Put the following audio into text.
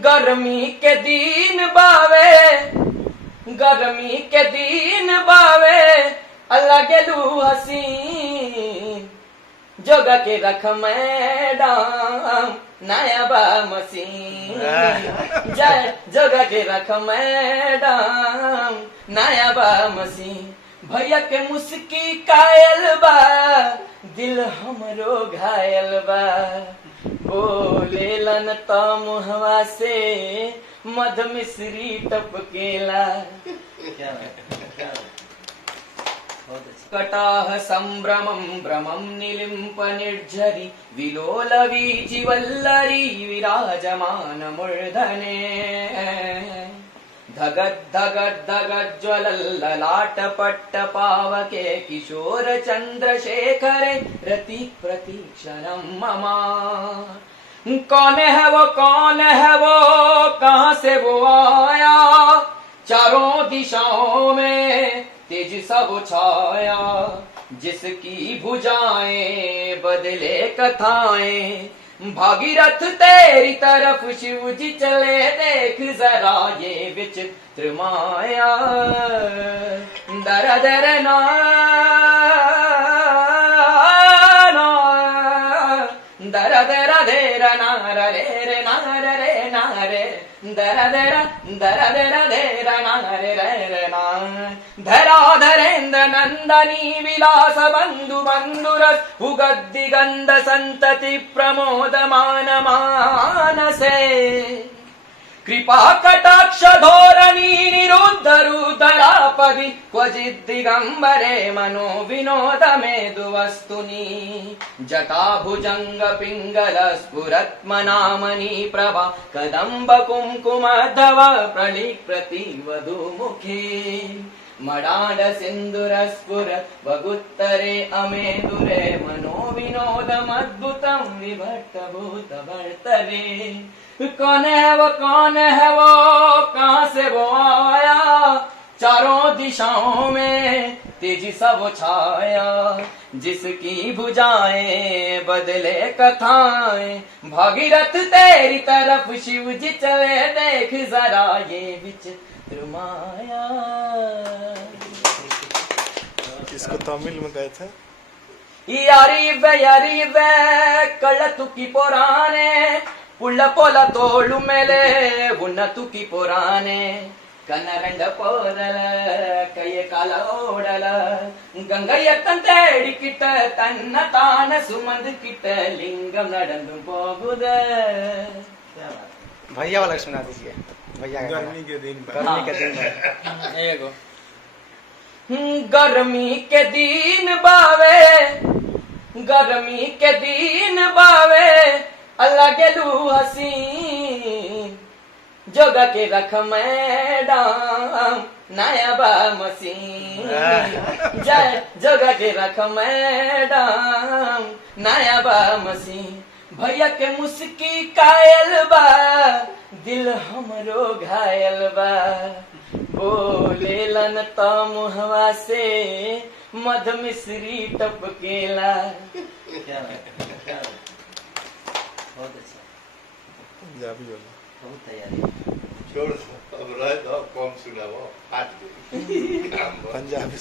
गर्मी के दिन बावे, गर्मी के दिन बावे, लगलू हसीन, जोगा के रख मैडम नया बा मसीन, जोगा के रख मैडम नया बा मसीन। भैया के मुस्की कायल बा, दिल हमरो घायल बा, बोलेलन त मुहवा से मध मिश्री टपकेला। कटाह संभ्रमं भ्रमं निलिम्प निर्झरि, विलोलवीचिवल्लरी विराजमान मूर्धने, धगद् धगद् धगद् ज्वलल्ललाट पट्ट पावके, किशोर चंद्रशेखरे रति प्रतीक्षणं मम। कौन है वो, कौन है वो, कहाँ से वो आया, चारों दिशाओं में तेज सब छाया, जिसकी भुजाएं बदले कथाएं, भागीरथ तेरी तरफ शिव जी चले, देख जरा ये विचित्र माया। दर दर ना दर दर धेर नार रे रे नार रे नारे, दर दर दर दर धेर नार रे रे ना। धराधरेन्द्र नंदनी विलास बंधु बंधुरस, उगद्दिगंध संतति प्रमोदमान मानसे, कृपा कटाक्ष धोरणी निरुद्ध रुद्रापदि, क्वचिद् दिगंबरे मनो विनोद मेदुवस्तुनि, जटा भुजंग पिंगल स्फुरत्मनामनि प्रभा, कदंब कुंकुम धव प्रलिक प्रति वधुमुखे, मडाड सिंदूर स्फुर वगुत्तरे अमेदुरे, मनो विनोदम अद्भुतम विभट्ट भूत भर्तरे। कौन है वो, कौन है वो, कहाँ से वो आया, चारों दिशाओं में तेजी सा वो छाया, जिसकी भुजाएं बदले कथाएं, भागीरथ तेरी तरफ शिव जी चले, देख जरा ये विचित्र माया। इसको तमिल में गए थे। यारी वे कळतु की पुराने, पुल्ल पोल तोलु मेले उन्नतु की पुराने, कनरंड पोरल कय काल ओडल, गंगयत्तंतेडी किट तन्न तान सुमंद किट, लिंगम नडंदु पोगुद। भैया वाला सुना दीजिए। भैया गर्मी के दिन, गर्मी के दिन एगो गर्मी के दिन बावे, गर्मी के दिन बावे, लगलू हसीन, जोगा के रख मैडम नया बा मसीन, जोगा के रख मैडम नया बा मसीन। भैया के मुस्की कायल बा, दिल हमरो घायल बा, बोलेलन त मुहवा से मध मिश्री टपकेला। बहुत अच्छा, पंजाबी वाला बहुत तैयारी। छोड़ अब रह दो, कम सुनाओ, पंजाबी